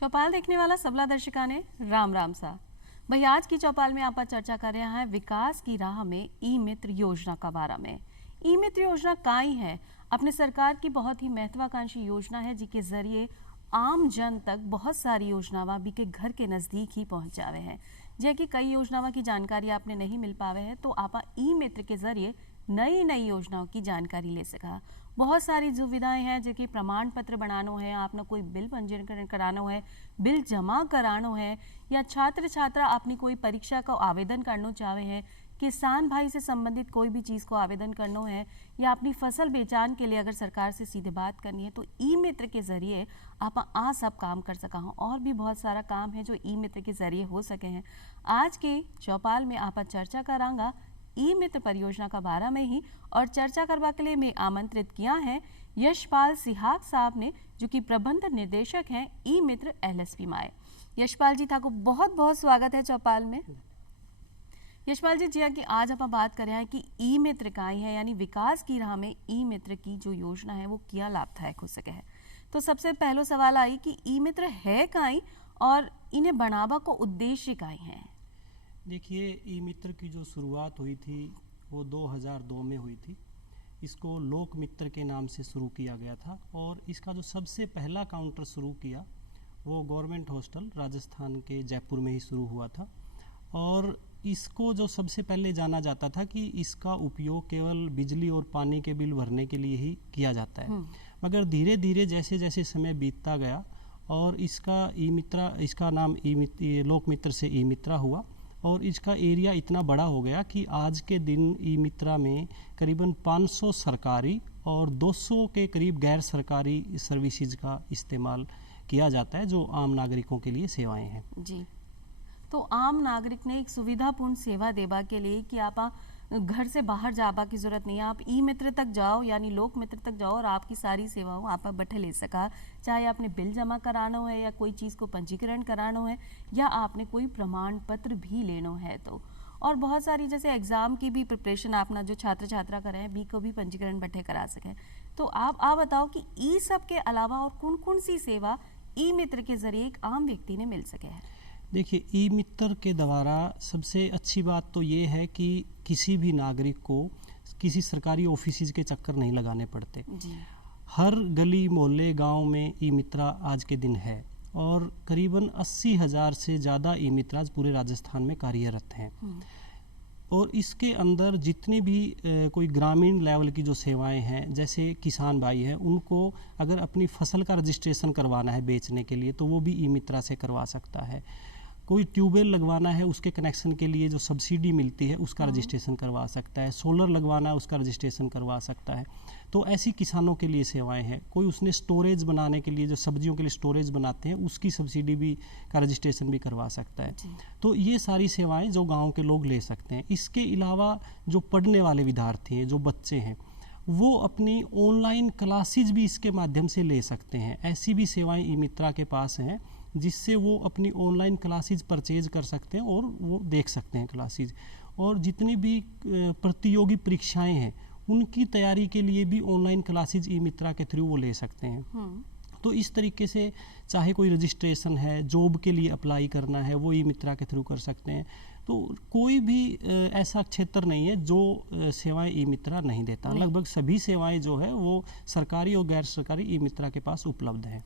चौपाल देखने वाला सबला दर्शका ने राम राम सा। भाई आज की चौपाल में आप चर्चा कर रहे हैं विकास की राह में ई मित्र योजना का बारे में। ई मित्र योजना काई है अपने सरकार की बहुत ही महत्वाकांक्षी योजना है जिसके जरिए आम जन तक बहुत सारी योजनावा भी के घर के नज़दीक ही पहुंच जावे हैं। जे कि कई योजनावा की जानकारी आपने नहीं मिल पावे है तो आप ई मित्र के जरिए नई नई योजनाओं की जानकारी ले सका। बहुत सारी सुविधाएं हैं जो कि प्रमाण पत्र बनाना है, आपने कोई बिल पंजीकरण कराना है, बिल जमा कराना है, या छात्र छात्रा अपनी कोई परीक्षा का आवेदन करना चाहे हैं, किसान भाई से संबंधित कोई भी चीज़ को आवेदन करना है, या अपनी फसल बेचान के लिए अगर सरकार से सीधे बात करनी है तो ई मित्र के जरिए आप सब काम कर सका हो। और भी बहुत सारा काम है जो ई मित्र के जरिए हो सके हैं। आज के चौपाल में आप चर्चा करांगा ई मित्र परियोजना का बारे में ही, और चर्चा करवा के लिए मैं आमंत्रित किया है यशपाल सिहाग साहब ने जो कि प्रबंध निर्देशक हैं ई मित्र LSP माए। यशपाल जी को बहुत बहुत स्वागत है चौपाल में। यशपाल जी कि आज आप बात कर रहे हैं कि ई मित्र का ही है, यानी विकास की राह में ई मित्र की जो योजना है वो क्या लाभदायक हो सके है। तो सबसे पहला सवाल आई कि ई मित्र है काई और इन्हें बनावा को उद्देश्य काई है। देखिए, ई मित्र की जो शुरुआत हुई थी वो 2002 में हुई थी। इसको लोक मित्र के नाम से शुरू किया गया था और इसका जो सबसे पहला काउंटर शुरू किया वो गवर्नमेंट हॉस्टल राजस्थान के जयपुर में ही शुरू हुआ था। और इसको जो सबसे पहले जाना जाता था कि इसका उपयोग केवल बिजली और पानी के बिल भरने के लिए ही किया जाता है, मगर धीरे धीरे जैसे जैसे समय बीतता गया और इसका नाम लोक मित्र से ई मित्रा हुआ और इसका एरिया इतना बड़ा हो गया कि आज के दिन ई मित्रा में करीबन 500 सरकारी और 200 के करीब गैर सरकारी सर्विसेज का इस्तेमाल किया जाता है जो आम नागरिकों के लिए सेवाएं हैं। जी, तो आम नागरिक ने एक सुविधापूर्ण सेवा देवा के लिए कि आप घर से बाहर जाबा की जरूरत नहीं है, आप ई मित्र तक जाओ यानी लोक मित्र तक जाओ और आपकी सारी सेवाओं आप बैठे ले सका। चाहे आपने बिल जमा कराना है या कोई चीज़ को पंजीकरण कराना है या आपने कोई प्रमाण पत्र भी लेना है तो, और बहुत सारी जैसे एग्ज़ाम की भी प्रिपरेशन अपना जो छात्र छात्रा करें बी को भी पंजीकरण बैठे करा सकें। तो आप बताओ कि ई सब के अलावा और कौन कौन सी सेवा ई मित्र के जरिए एक आम व्यक्ति ने मिल सके है। देखिए, ई मित्र के द्वारा सबसे अच्छी बात तो ये है कि किसी भी नागरिक को किसी सरकारी ऑफिस के चक्कर नहीं लगाने पड़ते। हर गली मोहल्ले गांव में ई मित्रा आज के दिन है और करीबन 80,000 से ज़्यादा ई मित्र आज पूरे राजस्थान में कार्यरत हैं। और इसके अंदर जितनी भी कोई ग्रामीण लेवल की जो सेवाएं हैं, जैसे किसान भाई हैं, उनको अगर अपनी फसल का रजिस्ट्रेशन करवाना है बेचने के लिए तो वो भी ई मित्रा से करवा सकता है। कोई ट्यूबवेल लगवाना है उसके कनेक्शन के लिए जो सब्सिडी मिलती है उसका रजिस्ट्रेशन करवा सकता है। सोलर लगवाना है उसका रजिस्ट्रेशन करवा सकता है। तो ऐसी किसानों के लिए सेवाएं हैं। कोई उसने स्टोरेज बनाने के लिए जो सब्जियों के लिए स्टोरेज बनाते हैं उसकी सब्सिडी भी का रजिस्ट्रेशन भी करवा सकता है। तो ये सारी सेवाएं जो गांव के लोग ले सकते हैं। इसके अलावा जो पढ़ने वाले विद्यार्थी हैं, जो बच्चे हैं, वो अपनी ऑनलाइन क्लासेज भी इसके माध्यम से ले सकते हैं। ऐसी भी सेवाएं ई मित्रा के पास हैं जिससे वो अपनी ऑनलाइन क्लासेज परचेज कर सकते हैं और वो देख सकते हैं क्लासेज। और जितनी भी प्रतियोगी परीक्षाएं हैं उनकी तैयारी के लिए भी ऑनलाइन क्लासेज ई मित्रा के थ्रू वो ले सकते हैं। तो इस तरीके से चाहे कोई रजिस्ट्रेशन है, जॉब के लिए अप्लाई करना है, वो ई मित्रा के थ्रू कर सकते हैं। तो कोई भी ऐसा क्षेत्र नहीं है जो सेवाएं ई मित्रा नहीं देता। लगभग सभी सेवाएं जो है वो सरकारी और गैर सरकारी ई मित्रा के पास उपलब्ध है।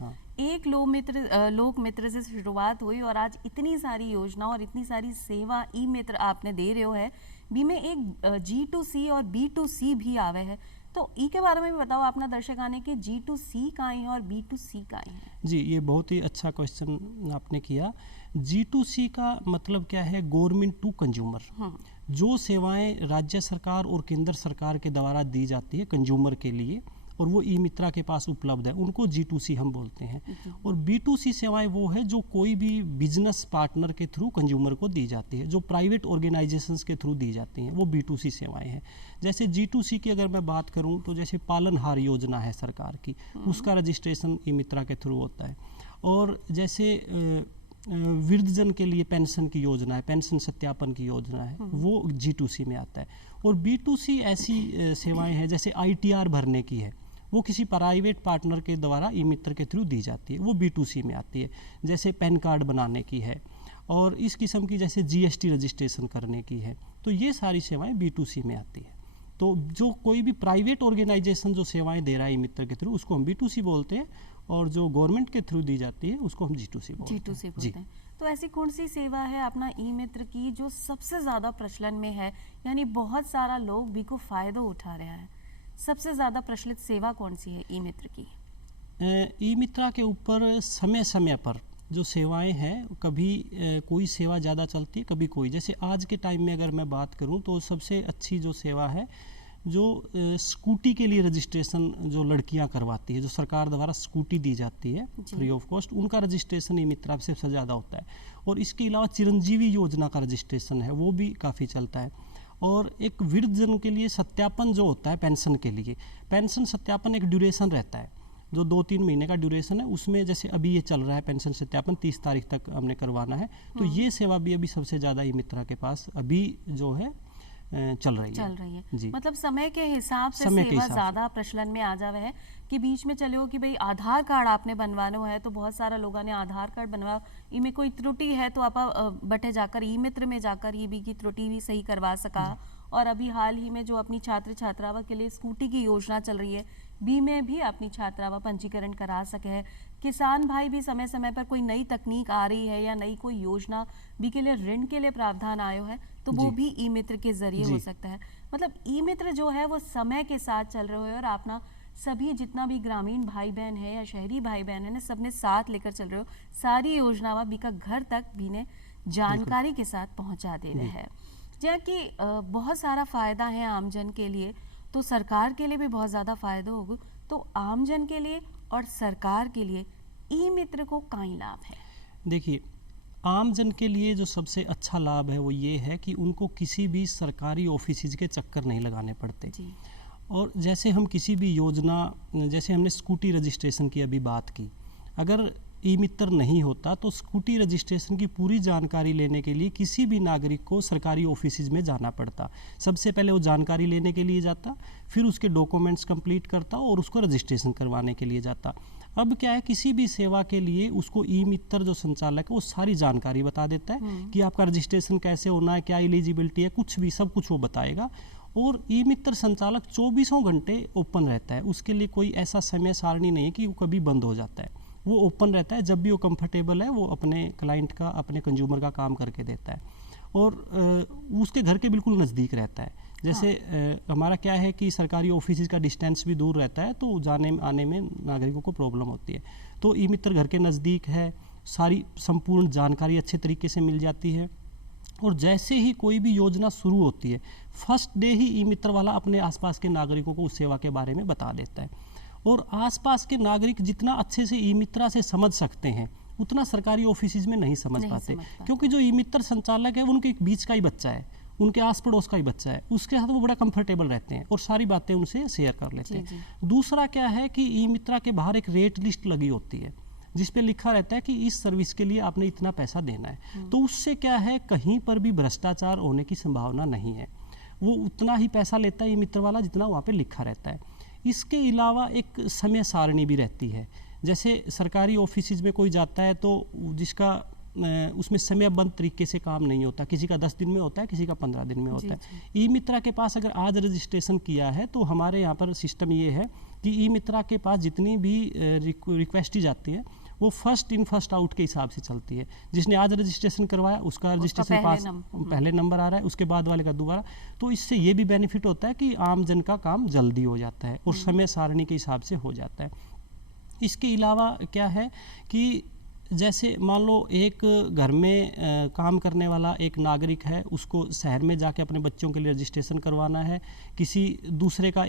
हाँ। एक लोक मित्र से शुरुआत हुई और आज इतनी सारी योजना और इतनी सारी सेवा ई मित्र आपने दे रहे हो है। बी में एक G2C और B2C भी आवे है, तो ई के बारे में भी बताओ अपना दर्शक आने के G2C का है और B2C का है। जी, ये बहुत ही अच्छा क्वेश्चन आपने किया। G2C का मतलब क्या है? Government to consumer. जो सेवाएं राज्य सरकार और केंद्र सरकार के द्वारा दी जाती है कंज्यूमर के लिए और वो ई मित्रा के पास उपलब्ध है, उनको G2C हम बोलते हैं। और B2C सेवाएं वो है जो कोई भी बिजनेस पार्टनर के थ्रू कंज्यूमर को दी जाती है, जो प्राइवेट ऑर्गेनाइजेशंस के थ्रू दी जाती हैं, वो B2C सेवाएं हैं। जैसे G2C की अगर मैं बात करूं तो जैसे पालनहार योजना है सरकार की, उसका रजिस्ट्रेशन ई मित्रा के थ्रू होता है। और जैसे वृद्धजन के लिए पेंशन की योजना है, पेंशन सत्यापन की योजना है, वो G2C में आता है। और B2C ऐसी सेवाएं हैं जैसे ITR भरने की है, वो किसी प्राइवेट पार्टनर के द्वारा ई मित्र के थ्रू दी जाती है, वो B2C में आती है। जैसे पैन कार्ड बनाने की है और इस किस्म की जैसे GST रजिस्ट्रेशन करने की है, तो ये सारी सेवाएं B2C में आती है। तो जो कोई भी प्राइवेट ऑर्गेनाइजेशन जो सेवाएं दे रहा है ई मित्र के थ्रू, उसको हम B2C बोलते हैं, और जो गवर्नमेंट के थ्रू दी जाती है उसको हम G2C बोलते हैं। तो ऐसी कौन सी सेवा है अपना ई मित्र की जो सबसे ज़्यादा प्रचलन में है, यानी बहुत सारा लोग भी को फ़ायदा उठा रहा है? सबसे ज़्यादा प्रचलित सेवा कौन सी है ई मित्र की? ई मित्रा के ऊपर समय समय पर जो सेवाएं हैं, कभी कोई सेवा ज़्यादा चलती है, कभी कोई। जैसे आज के टाइम में अगर मैं बात करूं तो सबसे अच्छी जो सेवा है, जो स्कूटी के लिए रजिस्ट्रेशन जो लड़कियां करवाती है, जो सरकार द्वारा स्कूटी दी जाती है फ्री ऑफ कॉस्ट, उनका रजिस्ट्रेशन ई मित्रा से सबसे ज़्यादा होता है। और इसके अलावा चिरंजीवी योजना का रजिस्ट्रेशन है, वो भी काफ़ी चलता है। और एक वृद्धजन के लिए सत्यापन जो होता है पेंशन के लिए, पेंशन सत्यापन एक ड्यूरेशन रहता है जो 2-3 महीने का ड्यूरेशन है, उसमें जैसे अभी ये चल रहा है पेंशन सत्यापन 30 तारीख तक हमने करवाना है, तो ये सेवा भी अभी सबसे ज़्यादा ई मित्रा के पास अभी जो है चल रही है जी। मतलब समय के हिसाब से सेवा ज़्यादा प्रचलन में आ जावे है कि बीच में चले हो कि भाई आधार कार्ड आपने बनवाना है, तो बहुत सारा लोगों ने आधार कार्ड बनवा, इनमें कोई त्रुटि है तो आप बटे जाकर ई मित्र में जाकर ये भी की त्रुटि भी सही करवा सका। और अभी हाल ही में जो अपनी छात्र छात्रावा के लिए स्कूटी की योजना चल रही है, बी में भी अपनी छात्रावा पंजीकरण करा सके है। किसान भाई भी समय समय पर कोई नई तकनीक आ रही है या नई कोई योजना भी के लिए ऋण के लिए प्रावधान आयो है, तो वो भी ई मित्र के जरिए हो सकता है। मतलब ई मित्र जो है वो समय के साथ चल रहे हो, और अपना सभी जितना भी ग्रामीण भाई बहन है या शहरी भाई बहन है, सबने साथ लेकर चल रहे हो, सारी योजनावा बी का घर तक भी ने जानकारी के साथ पहुंचा दे रहे हैं। जहाँ कि बहुत सारा फ़ायदा है आमजन के लिए, तो सरकार के लिए भी बहुत ज़्यादा फ़ायदा होगा। तो आमजन के लिए और सरकार के लिए ई मित्र को कई लाभ है? देखिए, आमजन के लिए जो सबसे अच्छा लाभ है वो ये है कि उनको किसी भी सरकारी ऑफिस के चक्कर नहीं लगाने पड़ते। और जैसे हम किसी भी योजना, जैसे हमने स्कूटी रजिस्ट्रेशन की अभी बात की, अगर ई मित्र नहीं होता तो स्कूटी रजिस्ट्रेशन की पूरी जानकारी लेने के लिए किसी भी नागरिक को सरकारी ऑफिस में जाना पड़ता। सबसे पहले वो जानकारी लेने के लिए जाता, फिर उसके डॉक्यूमेंट्स कंप्लीट करता और उसको रजिस्ट्रेशन करवाने के लिए जाता। अब क्या है, किसी भी सेवा के लिए उसको ई मित्र जो संचालक है वो सारी जानकारी बता देता है कि आपका रजिस्ट्रेशन कैसे होना है, क्या एलिजिबिलिटी है, कुछ भी सब कुछ वो बताएगा। और ई मित्र संचालक 24 घंटे ओपन रहता है, उसके लिए कोई ऐसा समय सारणी नहीं है कि वो कभी बंद हो जाता है। वो ओपन रहता है, जब भी वो कंफर्टेबल है वो अपने क्लाइंट का, अपने कंज्यूमर का काम करके देता है। और उसके घर के बिल्कुल नज़दीक रहता है। जैसे हमारा क्या है कि सरकारी ऑफिस का डिस्टेंस भी दूर रहता है, तो जाने आने में नागरिकों को प्रॉब्लम होती है। तो ई मित्र घर के नज़दीक है, सारी संपूर्ण जानकारी अच्छे तरीके से मिल जाती है। और जैसे ही कोई भी योजना शुरू होती है, फर्स्ट डे ही ई मित्र वाला अपने आसपास के नागरिकों को उस सेवा के बारे में बता देता है। और आसपास के नागरिक जितना अच्छे से ई मित्रा से समझ सकते हैं, उतना सरकारी ऑफिस में नहीं समझ पाते, क्योंकि जो ई मित्र संचालक है उनके एक बीच का ही बच्चा है, उनके आस पड़ोस का ही बच्चा है, उसके साथ वो बड़ा कंफर्टेबल रहते हैं और सारी बातें उनसे शेयर कर लेते हैं। दूसरा क्या है कि ई मित्रा के बाहर एक रेट लिस्ट लगी होती है, जिस पे लिखा रहता है कि इस सर्विस के लिए आपने इतना पैसा देना है। तो उससे क्या है, कहीं पर भी भ्रष्टाचार होने की संभावना नहीं है। वो उतना ही पैसा लेता है ई मित्र वाला जितना वहाँ पे लिखा रहता है। इसके अलावा एक समय सारणी भी रहती है। जैसे सरकारी ऑफिस में कोई जाता है तो जिसका उसमें समयबद्ध तरीके से काम नहीं होता, किसी का 10 दिन में होता है, किसी का 15 दिन में होता है। ई मित्रा के पास अगर आज रजिस्ट्रेशन किया है तो हमारे यहाँ पर सिस्टम ये है कि ई मित्रा के पास जितनी भी रिक्वेस्ट की जाती है वो फर्स्ट इन फर्स्ट आउट के हिसाब से चलती है। जिसने आज रजिस्ट्रेशन करवाया उसका रजिस्ट्रेशन पास पहले नंबर आ रहा है, उसके बाद वाले का दोबारा। तो इससे ये भी बेनिफिट होता है कि आम जन का काम जल्दी हो जाता है और समय सारणी के हिसाब से हो जाता है। इसके अलावा क्या है कि जैसे मान लो एक घर में काम करने वाला एक नागरिक है, उसको शहर में जाके अपने बच्चों के लिए रजिस्ट्रेशन करवाना है, किसी दूसरे का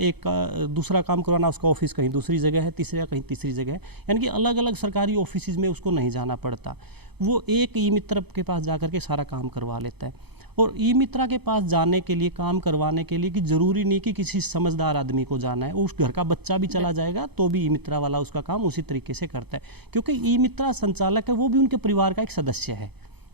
दूसरा काम करवाना, उसका ऑफिस कहीं दूसरी जगह है, तीसरे का कहीं तीसरी जगह है, यानी कि अलग अलग सरकारी ऑफिस में उसको नहीं जाना पड़ता। वो एक ई मित्र के पास जा करके सारा काम करवा लेता है। और ई मित्रा के पास जाने के लिए, काम करवाने के लिए कि ज़रूरी नहीं कि किसी समझदार आदमी को जाना है, उस घर का बच्चा भी चला जाएगा तो भी ई मित्रा वाला उसका काम उसी तरीके से करता है, क्योंकि ई मित्रा संचालक है वो भी उनके परिवार का एक सदस्य है।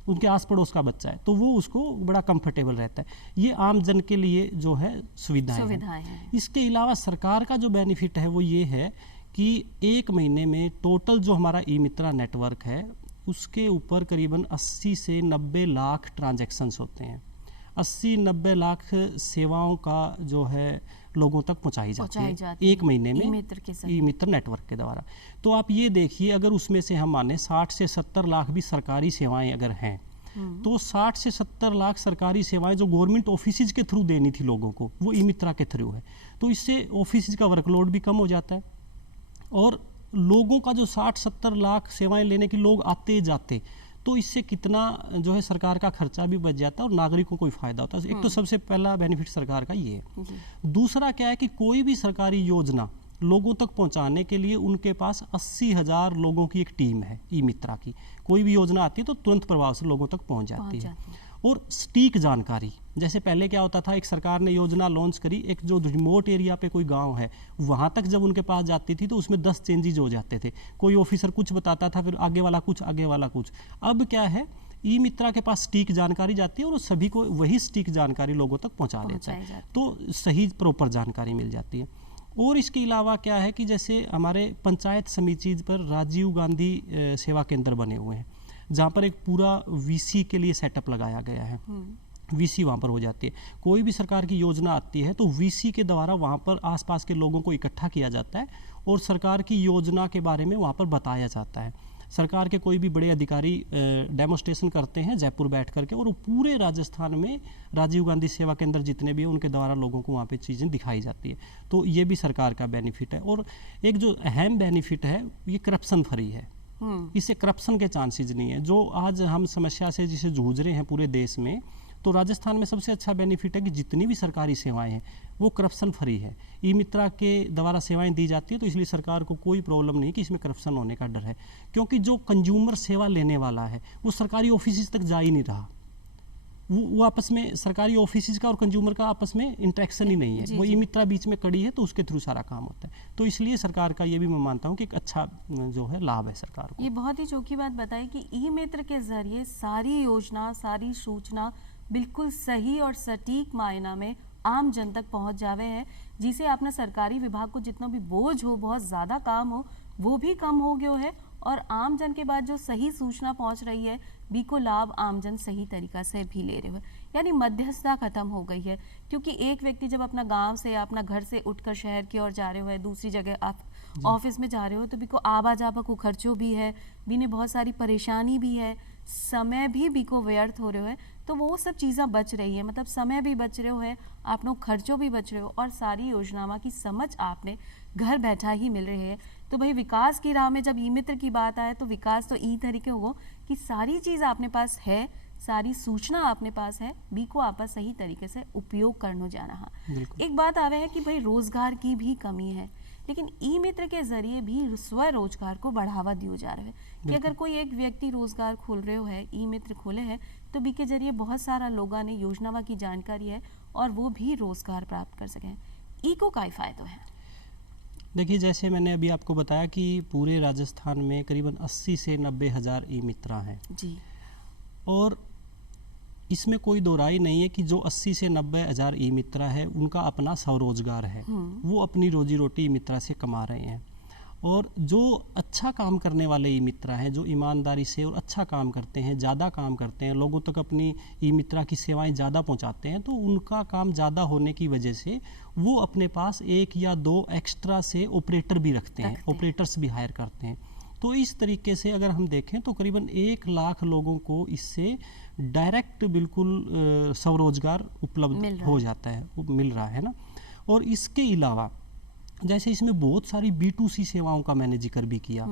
उनके आस पड़ोस का बच्चा है, तो वो उसको बड़ा कंफर्टेबल रहता है। ये आम जन के लिए जो है सुविधाएं हैं। इसके अलावा सरकार का जो बेनिफिट है वो ये है कि 1 महीने में टोटल जो हमारा ई मित्रा नेटवर्क है उसके ऊपर करीबन 80 से 90 लाख ट्रांजैक्शंस होते हैं। 80-90 लाख सेवाओं का जो है लोगों तक पहुंचाई जाती है 1 महीने में ई मित्र नेटवर्क के द्वारा। तो आप ये देखिए, अगर उसमें से हम माने 60 से 70 लाख भी सरकारी सेवाएं अगर हैं, तो 60 से 70 लाख सरकारी सेवाएं जो गवर्नमेंट ऑफिस के थ्रू देनी थी लोगों को, वो ई मित्रा के थ्रू है। तो इससे ऑफिस का वर्कलोड भी कम हो जाता है और लोगों का जो 60-70 लाख सेवाएं लेने के लोग आते जाते, तो इससे कितना जो है सरकार का खर्चा भी बच जाता है और नागरिकों को भी फायदा होता है। एक तो सबसे पहला बेनिफिट सरकार का ये है। दूसरा क्या है कि कोई भी सरकारी योजना लोगों तक पहुंचाने के लिए उनके पास 80,000 लोगों की एक टीम है ई मित्रा की। कोई भी योजना आती है तो तुरंत प्रभाव से लोगों तक पहुंच जाती है। और सटीक जानकारी, जैसे पहले क्या होता था, एक सरकार ने योजना लॉन्च करी, एक जो रिमोट एरिया पे कोई गांव है वहां तक जब उनके पास जाती थी तो उसमें 10 चेंजेज हो जाते थे। कोई ऑफिसर कुछ बताता था, फिर आगे वाला कुछ, आगे वाला कुछ। अब क्या है, ई मित्रा के पास सटीक जानकारी जाती है और सभी को वही सटीक जानकारी लोगों तक पहुंचा देता है, तो सही प्रॉपर जानकारी मिल जाती है। और इसके अलावा क्या है कि जैसे हमारे पंचायत समिति पर राजीव गांधी सेवा केंद्र बने हुए हैं, जहाँ पर एक पूरा वीसी के लिए सेटअप लगाया गया है। वीसी वहाँ पर हो जाती है। कोई भी सरकार की योजना आती है तो वीसी के द्वारा वहाँ पर आसपास के लोगों को इकट्ठा किया जाता है और सरकार की योजना के बारे में वहाँ पर बताया जाता है। सरकार के कोई भी बड़े अधिकारी डेमोस्ट्रेशन करते हैं जयपुर बैठ करके, और वो पूरे राजस्थान में राजीव गांधी सेवा केंद्र जितने भी हैं उनके द्वारा लोगों को वहाँ पे चीज़ें दिखाई जाती है। तो ये भी सरकार का बेनिफिट है। और एक जो अहम बेनिफिट है, ये करप्शन फ्री है। इससे करप्शन के चांसेस नहीं है। जो आज हम समस्या से जिसे जूझ रहे हैं पूरे देश में, तो राजस्थान में सबसे अच्छा बेनिफिट है कि जितनी भी सरकारी सेवाएं हैं वो करप्शन फ्री है। ई मित्रा के द्वारा सेवाएं दी जाती है, तो इसलिए सरकार को कोई प्रॉब्लम नहीं कि इसमें करप्शन होने का डर है, क्योंकि जो कंज्यूमर सेवा लेने वाला है वो सरकारी ऑफिस तक जा ही नहीं रहा। वो आपस में, सरकारी ऑफिस का और कंज्यूमर का आपस में इंटरेक्शन ही नहीं है। वो ई मित्रा बीच में कड़ी है, तो उसके थ्रू सारा काम होता है। तो इसलिए सरकार का ये भी मैं मानता हूँ कि एक अच्छा जो है लाभ है सरकार को। ये बहुत ही चौकी बात बताई कि ई मित्र के जरिए सारी योजना, सारी सूचना बिल्कुल सही और सटीक मायना में आम जन तक पहुंच जावे है, जिसे अपना सरकारी विभाग को जितना भी बोझ हो, बहुत ज़्यादा काम हो, वो भी कम हो गया है। और आम जन के बाद जो सही सूचना पहुंच रही है, बी को लाभ आम जन सही तरीका से भी ले रहे हो, यानी मध्यस्थता खत्म हो गई है। क्योंकि एक व्यक्ति जब अपना गांव से या अपना घर से उठकर शहर की ओर जा रहे हो, दूसरी जगह आप ऑफिस में जा रहे हो, तो बी को आवा जावा को खर्चों भी है, बी ने बहुत सारी परेशानी भी है, समय भी बी को व्यर्थ हो रहे हो, तो वो सब चीज़ें बच रही है। मतलब समय भी बच रहे हो है, आपनो खर्चों भी बच रहे हो, और सारी योजनाओं की समझ आपने घर बैठा ही मिल रही है। तो भाई विकास की राह में जब ई मित्र की बात आए, तो विकास तो ई तरीके हो कि सारी चीज़ आपने पास है, सारी सूचना आपने पास है, बी को आप सही तरीके से उपयोग करने जाना है। एक बात आवे है कि भाई रोजगार की भी कमी है, लेकिन ई मित्र के जरिए भी स्वरोजगार को बढ़ावा दिया जा रहा है कि अगर कोई एक व्यक्ति रोजगार खोल रहे हो है, ई मित्र खोले है, तो बी के जरिए बहुत सारा लोगों ने योजनावा की जानकारी है और वो भी रोजगार प्राप्त कर सकें। ई को क्या फायदा है? देखिए, जैसे मैंने अभी आपको बताया कि पूरे राजस्थान में करीबन 80 से 90 हज़ार ई मित्रा हैं जी, और इसमें कोई दो राय नहीं है कि जो 80 से 90 हज़ार ई मित्रा है उनका अपना स्वरोजगार है, वो अपनी रोजी रोटी ई मित्रा से कमा रहे हैं। और जो अच्छा काम करने वाले ई मित्रा हैं, जो ईमानदारी से और अच्छा काम करते हैं, ज़्यादा काम करते हैं, लोगों तक अपनी ई मित्रा की सेवाएं ज़्यादा पहुंचाते हैं, तो उनका काम ज़्यादा होने की वजह से वो अपने पास 1 या 2 एक्स्ट्रा से ऑपरेटर भी रखते हैं, ऑपरेटर्स भी हायर करते हैं। तो इस तरीके से अगर हम देखें तो करीबन 1 लाख लोगों को इससे डायरेक्ट बिल्कुल स्वरोजगार उपलब्ध हो जाता है, मिल रहा है ना। और इसके अलावा जैसे इसमें बहुत सारी B2C सेवाओं का मैंने जिक्र भी किया,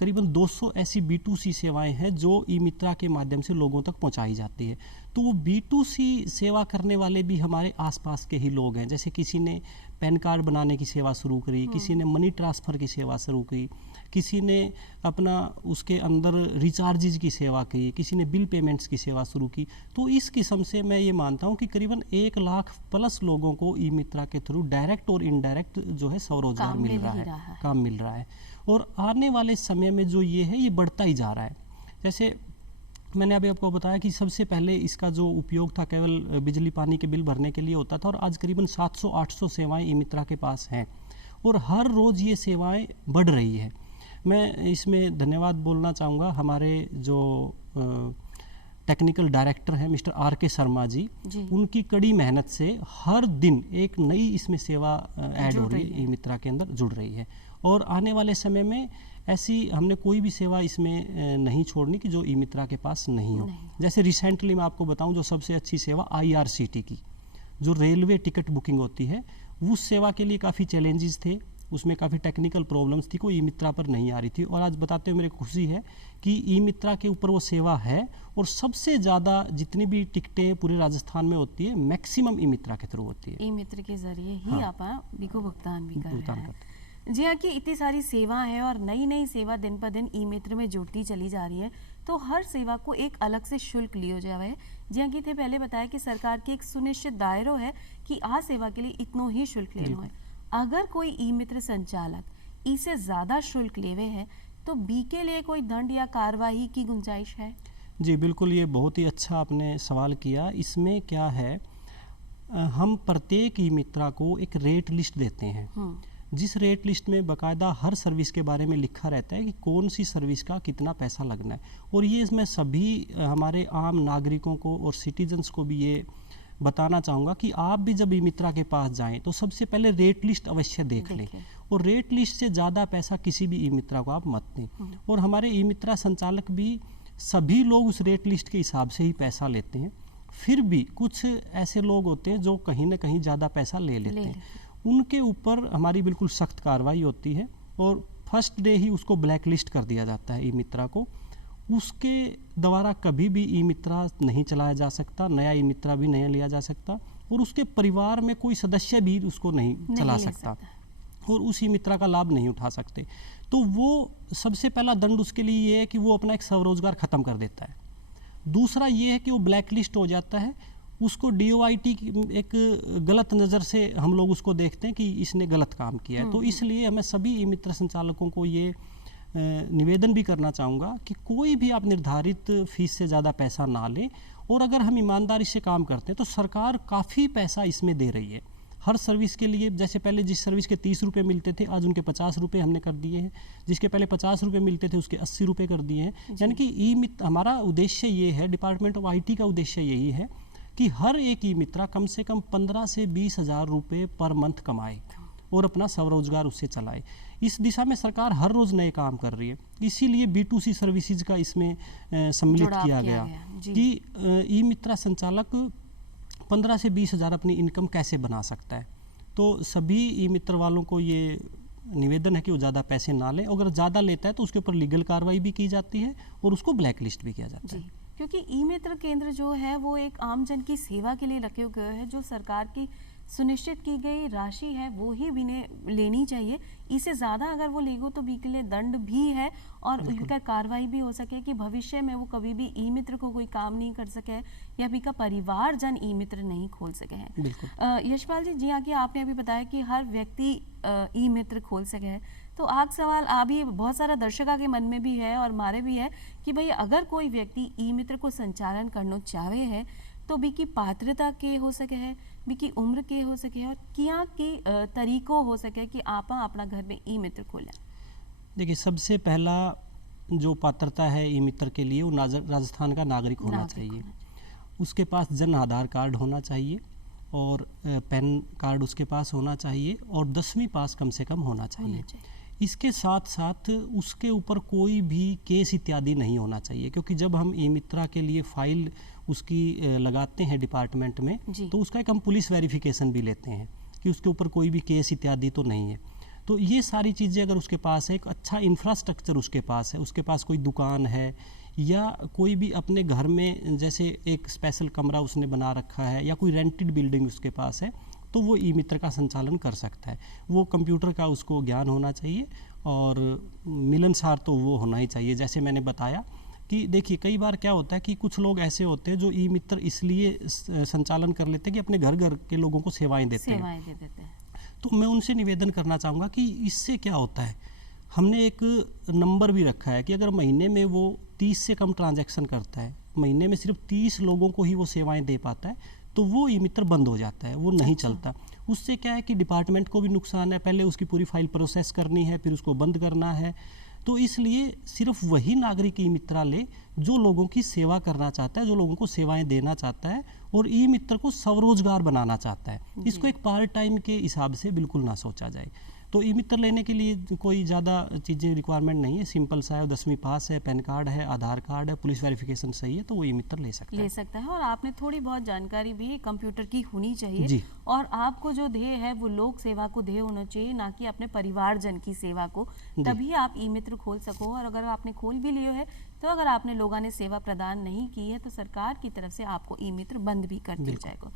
करीबन 200 ऐसी B2C सेवाएं हैं जो ई मित्रा के माध्यम से लोगों तक पहुंचाई जाती है। तो वो B2C सेवा करने वाले भी हमारे आसपास के ही लोग हैं। जैसे किसी ने पैन कार्ड बनाने की सेवा शुरू करी, किसी ने मनी ट्रांसफ़र की सेवा शुरू की, किसी ने अपना उसके अंदर रिचार्जेज की सेवा की, किसी ने बिल पेमेंट्स की सेवा शुरू की। तो इस किस्म से मैं ये मानता हूँ कि करीबन 1 लाख प्लस लोगों को ई मित्रा के थ्रू डायरेक्ट और इनडायरेक्ट जो है स्वरोजगार मिल रहा है, काम मिल रहा है। और आने वाले समय में जो ये है ये बढ़ता ही जा रहा है। जैसे मैंने अभी आपको बताया कि सबसे पहले इसका जो उपयोग था केवल बिजली पानी के बिल भरने के लिए होता था, और आज करीबन 700-800 सेवाएं ई मित्रा के पास हैं और हर रोज़ ये सेवाएं बढ़ रही है। मैं इसमें धन्यवाद बोलना चाहूँगा हमारे जो टेक्निकल डायरेक्टर हैं मिस्टर R.K. शर्मा जी, उनकी कड़ी मेहनत से हर दिन एक नई इसमें सेवा ऐड हो रही है, ई मित्रा के अंदर जुड़ रही है। और आने वाले समय में ऐसी हमने कोई भी सेवा इसमें नहीं छोड़नी कि जो ई मित्रा के पास नहीं हो। जैसे रिसेंटली मैं आपको बताऊं, जो सबसे अच्छी सेवा IRCT की जो रेलवे टिकट बुकिंग होती है, उस सेवा के लिए काफ़ी चैलेंजेस थे, उसमें काफ़ी टेक्निकल प्रॉब्लम्स थी, कोई ई मित्रा पर नहीं आ रही थी। और आज बताते हुए मेरे को खुशी है कि ई मित्रा के ऊपर वो सेवा है, और सबसे ज़्यादा जितनी भी टिकटें पूरे राजस्थान में होती है मैक्सिमम ई मित्रा के थ्रू होती है। ई मित्र के जरिए ही आप बिको भुगतान भी कर रहे हैं। जी हाँ, कि इतनी सारी सेवा है और नई नई सेवा दिन पर दिन ई मित्र में जुड़ती चली जा रही है, तो हर सेवा को एक अलग से शुल्क लियो जावे। जी हाँ, कि थे पहले बताया कि सरकार की एक सुनिश्चित दायरो है कि आ सेवा के लिए इतनो ही शुल्क लेना है। अगर कोई ई मित्र संचालक इससे ज्यादा शुल्क लेवे है तो बी के लिए कोई दंड या कार्रवाई की गुंजाइश है? जी बिल्कुल, ये बहुत ही अच्छा आपने सवाल किया। इसमें क्या है, हम प्रत्येक ई मित्रा को एक रेट लिस्ट देते हैं, जिस रेट लिस्ट में बाकायदा हर सर्विस के बारे में लिखा रहता है कि कौन सी सर्विस का कितना पैसा लगना है। और ये मैं सभी हमारे आम नागरिकों को और सिटीजन्स को भी ये बताना चाहूँगा कि आप भी जब ई मित्रा के पास जाएं तो सबसे पहले रेट लिस्ट अवश्य देख लें, और रेट लिस्ट से ज़्यादा पैसा किसी भी ई मित्रा को आप मत दें। और हमारे ई मित्रा संचालक भी सभी लोग उस रेट लिस्ट के हिसाब से ही पैसा लेते हैं। फिर भी कुछ ऐसे लोग होते हैं जो कहीं ना कहीं ज़्यादा पैसा ले लेते हैं, उनके ऊपर हमारी बिल्कुल सख्त कार्रवाई होती है और फर्स्ट डे ही उसको ब्लैक लिस्ट कर दिया जाता है ई मित्रा को। उसके द्वारा कभी भी ई मित्रा नहीं चलाया जा सकता, नया ई मित्रा भी नहीं लिया जा सकता, और उसके परिवार में कोई सदस्य भी उसको नहीं चला सकता और उस ई मित्रा का लाभ नहीं उठा सकते। तो वो सबसे पहला दंड उसके लिए ये है कि वो अपना एक स्वरोजगार ख़त्म कर देता है। दूसरा ये है कि वो ब्लैक लिस्ट हो जाता है, उसको DOIT की एक गलत नज़र से हम लोग उसको देखते हैं कि इसने गलत काम किया है। तो इसलिए मैं सभी ई मित्र संचालकों को ये निवेदन भी करना चाहूँगा कि कोई भी आप निर्धारित फीस से ज़्यादा पैसा ना लें, और अगर हम ईमानदारी से काम करते हैं तो सरकार काफ़ी पैसा इसमें दे रही है हर सर्विस के लिए। जैसे पहले जिस सर्विस के 30 रुपये मिलते थे, आज उनके 50 रुपये हमने कर दिए हैं। जिसके पहले 50 रुपये मिलते थे उसके 80 रुपये कर दिए हैं। यानी कि ई मित्र, हमारा उद्देश्य ये है, डिपार्टमेंट ऑफ IT का उद्देश्य यही है कि हर एक ई मित्रा कम से कम 15 से 20 हज़ार रुपये पर मंथ कमाए और अपना स्वरोजगार उससे चलाए। इस दिशा में सरकार हर रोज़ नए काम कर रही है, इसीलिए B2C सर्विसेज का इसमें सम्मिलित किया गया कि ई मित्रा संचालक 15 से 20 हज़ार अपनी इनकम कैसे बना सकता है। तो सभी ई मित्र वालों को ये निवेदन है कि वो ज़्यादा पैसे ना लें, अगर ज़्यादा लेता है तो उसके ऊपर लीगल कार्रवाई भी की जाती है और उसको ब्लैक लिस्ट भी किया जाता है। क्योंकि ई मित्र केंद्र जो है वो एक आम जन की सेवा के लिए रखे हुए है, जो सरकार की सुनिश्चित की गई राशि है वो ही भी लेनी चाहिए। इससे ज़्यादा अगर वो लेगो तो भी के लिए दंड भी है और उनका कार्रवाई भी हो सके कि भविष्य में वो कभी भी ई मित्र को कोई काम नहीं कर सके या भी का परिवार जन ई मित्र नहीं खोल सके हैं। यशपाल जी, जी हाँ, कि आपने अभी बताया कि हर व्यक्ति ई मित्र खोल सके है, तो आग सवाल अभी बहुत सारा दर्शकों के मन में भी है और हमारे भी है कि भाई अगर कोई व्यक्ति ई मित्र को संचालन करना चाहे है तो बी की पात्रता के हो सके है, बी की उम्र के हो सके है और क्या के तरीकों हो सके कि आप अपना घर में ई मित्र खोलें? देखिए, सबसे पहला जो पात्रता है ई मित्र के लिए वो राजस्थान का नागरिक होना चाहिए। उसके पास जन आधार कार्ड होना चाहिए और पैन कार्ड उसके पास होना चाहिए और 10वीं पास कम से कम होना चाहिए। इसके साथ साथ उसके ऊपर कोई भी केस इत्यादि नहीं होना चाहिए, क्योंकि जब हम ई मित्रा के लिए फाइल उसकी लगाते हैं डिपार्टमेंट में तो उसका एक हम पुलिस वेरिफिकेशन भी लेते हैं कि उसके ऊपर कोई भी केस इत्यादि तो नहीं है। तो ये सारी चीज़ें अगर उसके पास है, एक अच्छा इंफ्रास्ट्रक्चर उसके पास है, उसके पास कोई दुकान है या कोई भी अपने घर में जैसे एक स्पेशल कमरा उसने बना रखा है या कोई रेंटेड बिल्डिंग उसके पास है, तो वो ई मित्र का संचालन कर सकता है। वो कंप्यूटर का उसको ज्ञान होना चाहिए और मिलनसार तो वो होना ही चाहिए। जैसे मैंने बताया कि देखिए, कई बार क्या होता है कि कुछ लोग ऐसे होते हैं जो ई मित्र इसलिए संचालन कर लेते हैं कि अपने घर घर के लोगों को सेवाएं देते हैं। तो मैं उनसे निवेदन करना चाहूँगा कि इससे क्या होता है, हमने एक नंबर भी रखा है कि अगर महीने में वो 30 से कम ट्रांजैक्शन करता है महीने में सिर्फ 30 लोगों को ही वो सेवाएं दे पाता है, तो वो ई मित्र बंद हो जाता है, वो नहीं चलता। उससे क्या है कि डिपार्टमेंट को भी नुकसान है, पहले उसकी पूरी फाइल प्रोसेस करनी है, फिर उसको बंद करना है। तो इसलिए सिर्फ वही नागरिक ई मित्रा ले जो लोगों की सेवा करना चाहता है, जो लोगों को सेवाएं देना चाहता है और ई मित्र को स्वरोजगार बनाना चाहता है। इसको एक पार्ट टाइम के हिसाब से बिल्कुल ना सोचा जाए। तो ई मित्र लेने के लिए कोई ज़्यादा चीज़ें रिक्वायरमेंट नहीं है, सिंपल सा है, 10वीं पास है, पैन कार्ड है, आधार कार्ड है, पुलिस वेरिफिकेशन सही है, तो वो ई मित्र ले सकता है। और आपने थोड़ी बहुत जानकारी भी कंप्यूटर की होनी चाहिए जी। और आपको जो ध्येय है वो लोक सेवा को ध्येय होना चाहिए, ना कि अपने परिवारजन की सेवा को, तभी आप ई मित्र खोल सको। और अगर आपने खोल भी लियो है तो अगर आपने लोगों ने सेवा प्रदान नहीं की है तो सरकार की तरफ से आपको ई मित्र बंद भी कर दिया जाएगा।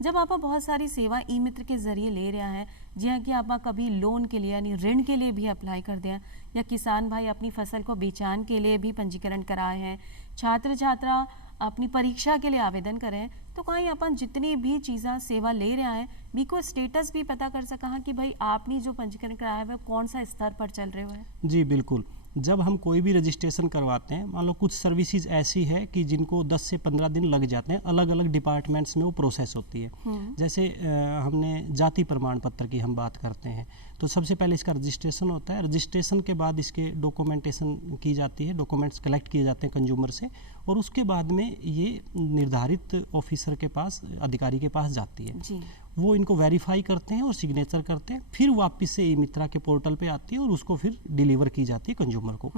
जब आप बहुत सारी सेवा ई मित्र के जरिए ले रहा है, जियां कि आप कभी लोन के लिए यानी ऋण के लिए भी अप्लाई कर दें, या किसान भाई अपनी फसल को बेचान के लिए भी पंजीकरण कराए हैं, छात्र छात्रा अपनी परीक्षा के लिए आवेदन करें, तो कहीं अपन जितनी भी चीज़ें सेवा ले रहे हैं भी को स्टेटस भी पता कर सका कि भाई आपने जो पंजीकरण कराया है कौन सा स्तर पर चल रहे हो है। जी बिल्कुल। जब हम कोई भी रजिस्ट्रेशन करवाते हैं, मान लो कुछ सर्विसेज ऐसी है कि जिनको 10 से 15 दिन लग जाते हैं, अलग अलग डिपार्टमेंट्स में वो प्रोसेस होती है। जैसे हमने जाति प्रमाण पत्र की हम बात करते हैं, तो सबसे पहले इसका रजिस्ट्रेशन होता है। रजिस्ट्रेशन के बाद इसके डॉक्यूमेंटेशन की जाती है, डॉक्यूमेंट्स कलेक्ट किए जाते हैं कंज्यूमर से, और उसके बाद में ये निर्धारित ऑफिसर के पास, अधिकारी के पास जाती है जी। वो इनको वेरीफाई करते हैं और सिग्नेचर करते हैं, फिर वापस से ई मित्रा के पोर्टल पे आती है और उसको फिर डिलीवर की जाती है कंज्यूमर को।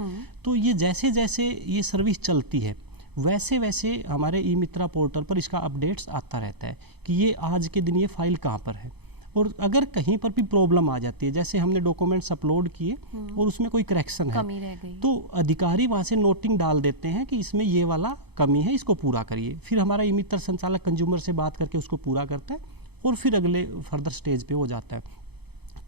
तो ये जैसे जैसे ये सर्विस चलती है वैसे वैसे हमारे ई मित्रा पोर्टल पर इसका अपडेट्स आता रहता है कि ये आज के दिन ये फाइल कहाँ पर है। और अगर कहीं पर भी प्रॉब्लम आ जाती है, जैसे हमने डॉक्यूमेंट्स अपलोड किए और उसमें कोई करेक्शन है, कमी रह गई, तो अधिकारी वहाँ से नोटिंग डाल देते हैं कि इसमें ये वाला कमी है, इसको पूरा करिए। फिर हमारा ई मित्र संचालक कंज्यूमर से बात करके उसको पूरा करता है और फिर अगले फर्दर स्टेज पे हो जाता है।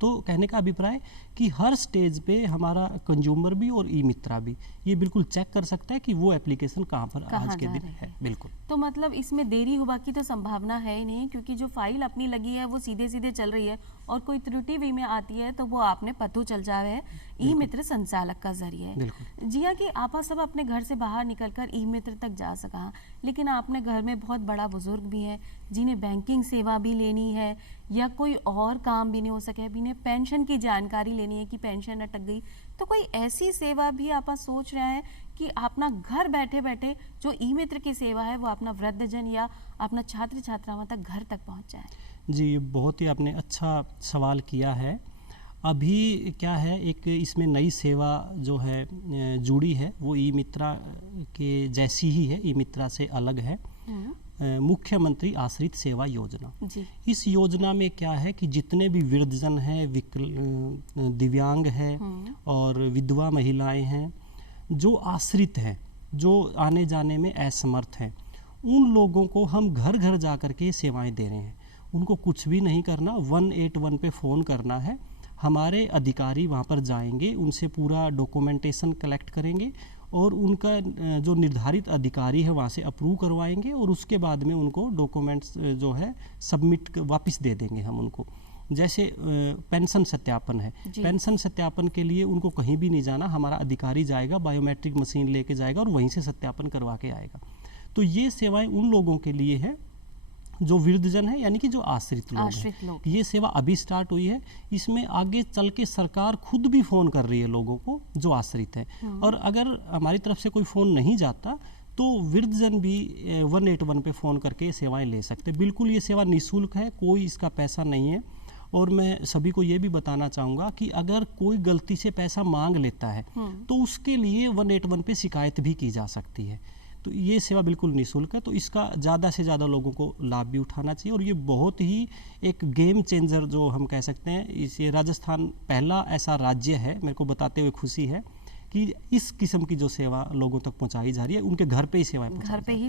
तो कहने का अभिप्राय कि हर स्टेज पे हमारा कंज्यूमर भी और ई मित्रा भी ये बिल्कुल चेक कर सकता है कि वो एप्लीकेशन कहाँ पर आज के दिन है। बिल्कुल। तो मतलब इसमें देरी हुआ की तो संभावना है ही नहीं, क्योंकि जो फाइल अपनी लगी है वो सीधे सीधे चल रही है और कोई त्रुटि भी में आती है तो वो आपने पतो चल जावे है ई मित्र संचालक का जरिए। जी हाँ, कि आप सब अपने घर से बाहर निकलकर ई मित्र तक जा सका, लेकिन आपने घर में बहुत बड़ा बुजुर्ग भी है जिन्हें बैंकिंग सेवा भी लेनी है या कोई और काम भी नहीं हो सके, भी पेंशन की जानकारी लेनी है कि पेंशन अटक गई, तो कोई ऐसी सेवा भी आप सोच रहे हैं कि अपना घर बैठे बैठे जो ई मित्र की सेवा है वो अपना वृद्धजन या अपना छात्र छात्राओं तक घर तक पहुंच जाए। जी, ये बहुत ही आपने अच्छा सवाल किया है। अभी क्या है, एक इसमें नई सेवा जो है जुड़ी है वो ई मित्रा के जैसी ही है, ई मित्रा से अलग है। मुख्यमंत्री आश्रित सेवा योजना। जी। इस योजना में क्या है कि जितने भी वृद्धजन हैं, दिव्यांग हैं और विधवा महिलाएं हैं, जो आश्रित हैं, जो आने जाने में असमर्थ हैं, उन लोगों को हम घर घर जा कर के सेवाएं दे रहे हैं। उनको कुछ भी नहीं करना, 181 पे फ़ोन करना है, हमारे अधिकारी वहाँ पर जाएंगे, उनसे पूरा डॉक्यूमेंटेशन कलेक्ट करेंगे और उनका जो निर्धारित अधिकारी है वहाँ से अप्रूव करवाएंगे और उसके बाद में उनको डॉक्यूमेंट्स जो है सबमिट वापस दे देंगे हम उनको। जैसे पेंशन सत्यापन है, पेंशन सत्यापन के लिए उनको कहीं भी नहीं जाना, हमारा अधिकारी जाएगा, बायोमेट्रिक मशीन लेके जाएगा और वहीं से सत्यापन करवा के आएगा। तो ये सेवाएं उन लोगों के लिए है जो वृद्धजन है, यानी कि जो आश्रित लोग हैं। ये सेवा अभी स्टार्ट हुई है, इसमें आगे चल के सरकार खुद भी फ़ोन कर रही है लोगों को जो आश्रित है। और अगर हमारी तरफ से कोई फ़ोन नहीं जाता तो वृद्धजन भी 181 पे फ़ोन करके सेवाएं ले सकते हैं। बिल्कुल ये सेवा निःशुल्क है, कोई इसका पैसा नहीं है। और मैं सभी को ये भी बताना चाहूँगा कि अगर कोई गलती से पैसा मांग लेता है तो उसके लिए 181 पे शिकायत भी की जा सकती है। तो ये सेवा बिल्कुल निःशुल्क है, तो इसका ज़्यादा से ज़्यादा लोगों को लाभ भी उठाना चाहिए। और ये बहुत ही एक गेम चेंजर जो हम कह सकते हैं, ये राजस्थान पहला ऐसा राज्य है, मेरे को बताते हुए खुशी है कि इस किस्म की जो सेवा लोगों तक पहुंचाई जा रही है, उनके घर पे ही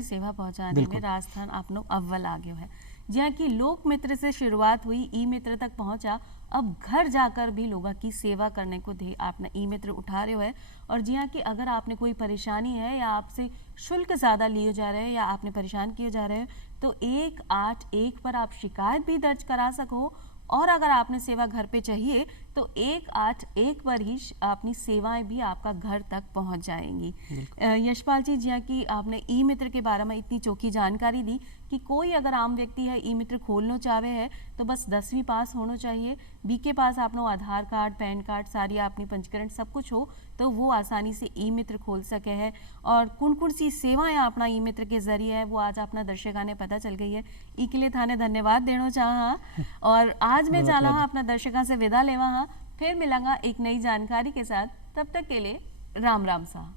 सेवा पहुंचाने में राजस्थान आप लोग अव्वल आगे है। जहाँ की लोक मित्र से शुरुआत हुई, ई मित्र तक पहुंचा, अब घर जाकर भी लोगों की सेवा करने को दे आपने ई मित्र उठा रहे हो है। और जी हाँ, कि अगर आपने कोई परेशानी है या आपसे शुल्क ज़्यादा लिए जा रहे हैं या आपने परेशान किए जा रहे हैं तो 181 पर आप शिकायत भी दर्ज करा सको और अगर आपने सेवा घर पे चाहिए तो 181 पर ही अपनी सेवाएं भी आपका घर तक पहुंच जाएंगी। यशपाल जी, जिया कि आपने ई मित्र के बारे में इतनी चौकी जानकारी दी कि कोई अगर आम व्यक्ति है ई मित्र खोलना चाहे है तो बस 10वीं पास होना चाहिए, बी के पास आपनो आधार कार्ड, पैन कार्ड, सारी अपनी पंजीकरण सब कुछ हो तो वो आसानी से ई मित्र खोल सके है। और कौन कौन सी सेवाएं अपना ई मित्र के जरिए है वो आज अपना दर्शकों ने पता चल गई है। ई के लिए थाने धन्यवाद देना चाहा और आज मैं जाला अपना दर्शकों से विदा लेवा, फिर मिलांगा एक नई जानकारी के साथ। तब तक के लिए राम राम सा।